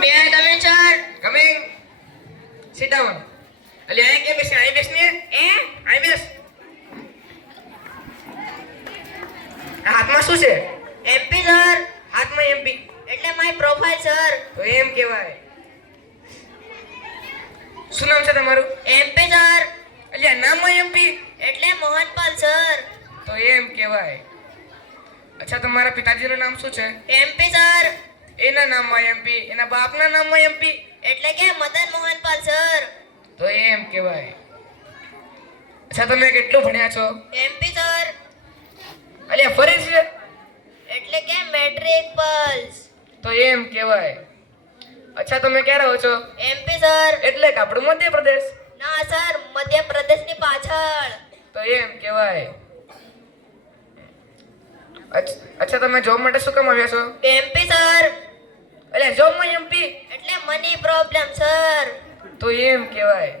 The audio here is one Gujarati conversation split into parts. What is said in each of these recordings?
May I come in, sir? Coming. Sit down. Ali આય કે બેસને આય બેસને આય બેસ. આ હાથમાં શું છે? MP, sir. હાથમાં એમપી એટલે my profile, sir. તો એમ કહેવાય. શું નામ છે તમારું? MP, sir. અલી આ નામમાં એમપી એટલે મોહનપાલ, sir. તો એમ કહેવાય. અચ્છા તમારા પિતાજીનું નામ શું છે? MP, sir. એના નામમાં એમપી, એના બાપના નામમાં એમપી એટલે કે મદન મોહનપાલ, sir. તો એમ કહેવાય. અચ્છા તમે કેટલું ભણ્યા છો? MP, sir. અલી આ ફરે છે એટલે કે મેટ્રિક પાસ. તો એમ કહેવાય. અચ્છા તમે ક્યાં રહો છો? MP, sir. એટલે કે આપણું મધ્યપ્રદેશ. ના સર, મધ્યપ્રદેશની પાછળ. તો એમ કહેવાય. અચ્છા તમે જોબ માટે શું કામ આવ્યા છો? MP, sir. અલે જોબમાં એમપી એટલે મની પ્રોબ્લેમ, sir. તો એમ કહેવાય.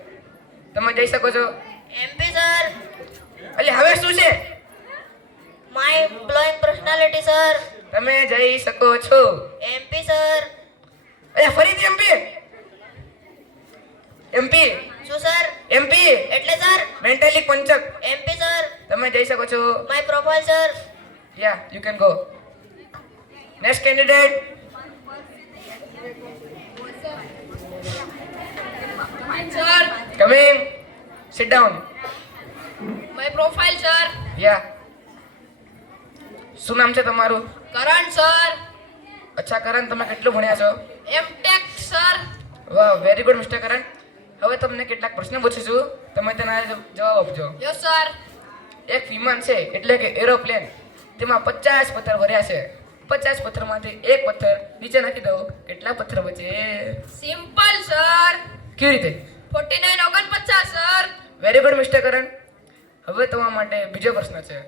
તમે જઈ શકો છો? MP, sir. અલે હવે શું છે? My blowing personality, sir. તમે જઈ શકો છો? MP, sir. અલે ફરીથી એમપી એમપી શું સર? એમપી એટલે સર મેન્ટલી પંચક. MP, sir. તમે જઈ શકો છો? My profile, sir. Yeah, you can go. Next candidate. Sir. Coming. Sit down. My profile, sir. Yeah. શું નામ છે તમારું? Karan, sir. અચ્છા કરણ, તમે કેટલું ભણ્યા છો? MTech, sir. વાહ, વેરી ગુડ મિસ્ટર કરણ. હવે તમને કેટલાક પ્રશ્ન પૂછીશું, તમે તેના જવાબ આપજો. Yes, sir. એક વિમાન છે એટલે કે એરોપ્લેન, તેમાં 50 પથ્થર ભર્યા છે. 50 પથ્થરમાંથી એક પથ્થર નીચે નાખી દો, કેટલા પથ્થર બચે? Simple, sir. કેવી રીતે? 49 49, sir. વેરી ગુડ મિસ્ટર કરણ. હવે તમારા માટે બીજો પ્રશ્ન છે.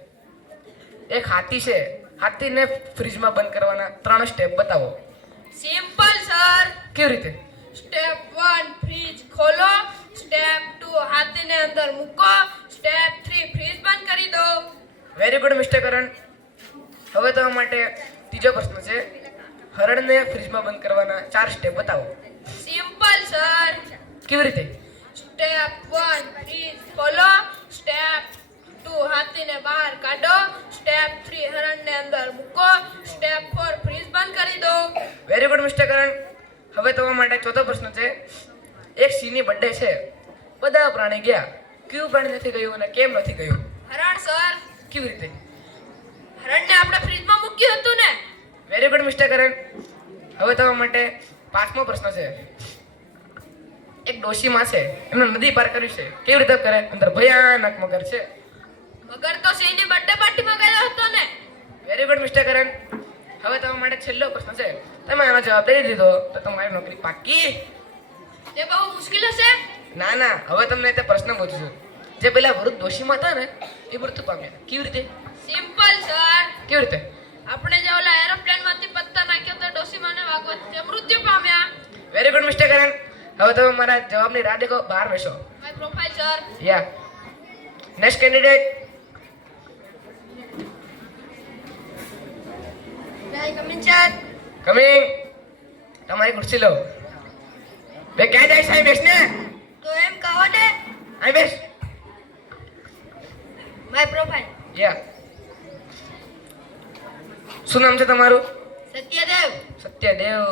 એક હાથી છે, હાથીને ફ્રીજમાં બંધ કરવાના 3 સ્ટેપ બતાવો. Simple, sir. કેવી રીતે? Step 1 ફ્રીજ ખોલો. Step 2 હાથીને અંદર મૂકો. Step 3 ફ્રીજ બંધ કરી દો. વેરી ગુડ મિસ્ટર કરણ. હવે તમારા માટે ત્રીજો પ્રશ્ન છે. હરણને ફ્રીજમાં બંધ કરવાના 4 સ્ટેપ બતાવો. Simple, sir. કેવી રીતે? Step 1 ફ્રીજ ખોલો. Step 2 હાથીને બહાર કાઢો. Step 3 હરણને અંદર મૂકો. Step 4 ફ્રીજ બંધ કરી દો. વેરી ગુડ મિસ્ટર કરણ. હવે તમારા માટે ચોથો પ્રશ્ન છે. એક સિંહની બર્થડે છે, બધા પ્રાણી ગયા, કયું પ્રાણી નથી ગયું અને કેમ નથી ગયું? હરણ, સર. કેવી રીતે? હરણને આપણે ફ્રીજમાં મૂક્યું હતું ને. વેરી ગુડ મિસ્ટર કરણ. હવે તમારા માટે પાંચમો પ્રશ્ન છે. એક ડોશીમાં છે, એમને નદી પાર કર્યું છે, કેવી રીતે કરે? અંદર ભયાનક મગર છે. મગર તો સિંહની બર્થડે પાર્ટીમાં ગયો હતો ને. વેરી ગુડ મિસ્ટર કરણ. હવે તમારા માટે છેલ્લો પ્રશ્ન છે. તમે આનો જવાબ દઈ દીધો તો તમારી નોકરી પાકી. તે બહુ મુશ્કેલ હશે. ના ના, હવે તમને તે પ્રશ્ન પૂછું. જે પેલા વૃદ્ધ ડોશીમાં હતા ને, એ મૃત્યુ પામ્યા, કેવી રીતે? Simple, sir. કેવી રીતે? આપણે જે ઓલા એરોપ્લેનમાંથી પત્તા નાખ્યો તો ડોશીમાને વાગવાથી મૃત્યુ પામ્યા. વેરી ગુડ મિસ્ટર કરણ. હવે તમે મારા જવાબની રાહ દેખો, બહાર બેસો. My profile, sir. Yeah. Next candidate. Coming. તમારી ખુરશી લો. બે ક્યાં જાય સાહેબ? બેસ ને. તો એમ કહો ને. અહીં બેસ. My profile. યા. શું નામ છે તમારું? સત્યદેવ. સત્યદેવ.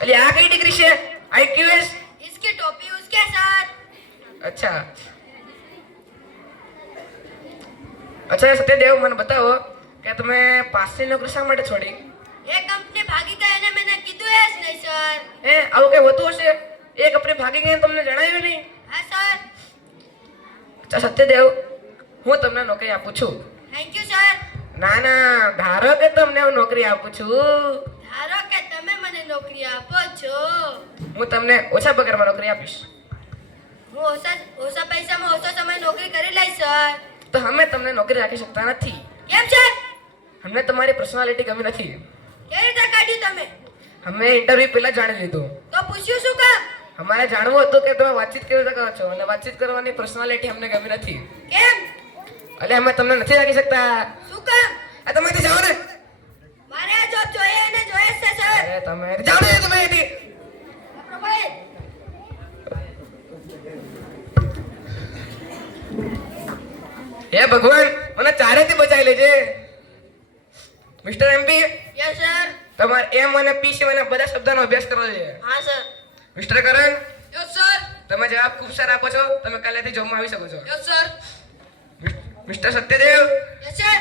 અલી આ કઈ ડિગ્રી છે? IQS? इसकी टोपी उसके साथ. અચ્છા અચ્છા સત્યદેવ, મને બતાવો કે તમે પાસની નોકરી શા માટે છોડી? એ કંપની ભાગી ગઈ એને મેં કીધું જ નહીં, સર. આવું કઈ હોતું હશે? એ કંપની ભાગી ગઈ તમને જણાવ્યું નહીં? હા, સર. અચ્છા સત્યદેવ, હું તમને નોકરી આપું છું. Thank you, sir. ના ના, ધારો કે તમને હું નોકરી આપું છું. ધારો કે તમે મને નોકરી આપો છો. હું તમને ઓછા પગારમાં નોકરી આપીશ. હું ઓછા પૈસામાં ઓછો સમય નોકરી કરી લઈશ, સર. તો અમે તમને નોકરી રાખી શકતા નથી. કેમ, સર? અમને તમારી પર્સનાલિટી ગમી નથી. કેવી રીતે કાઢ્યું તમે? અમે ઇન્ટરવ્યુ પહેલા જાણી લીધું. તો પૂછ્યું શું કામ? અમારે જાણવું હતું કે તમે વાતચીત કેવી રીતે કરો છો, અને વાતચીત કરવાની પર્સનાલિટી અમને ગમી નથી. કેમ? એટલે અમે તમને નથી રાખી શકતા. શું કામ? આ તમે તો જવા તમે જાઓ ને તમે અહીંથી. હે ભગવાન મને ચારેથી બચાવી લેજે. Mister MP yes sir. તમારે એમ અને પી સિવાયના બધા શબ્દોનો અભ્યાસ કરવો જોઈએ. હા સર. મિસ્ટર કરણ યસ સર. તમે જવાબ ખૂબ સારા આપો છો. તમે કાલેથી જોબમાં આવી શકો છો. Yes sir. Mister Satyadev yes sir.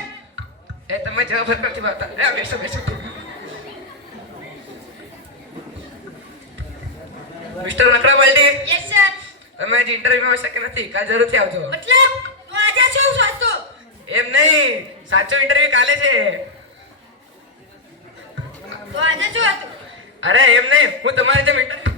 એ તમે જવાબ નથી આપતા. બેસો બેસો. મિસ્ટર નકરા બાલ્ટી યસ સર. તમે આજે ઇન્ટરવ્યુમાં આવી શકે નથી. કાલ જરૂરથી આવજો. મતલબ તો આજે શું સાચો? એમ નહીં, સાચો ઇન્ટરવ્યુ કાલે છે. તો આજે શું હતું? અરે એમ નહીં, હું તમારે જેમ ઇન્ટરવ્યુ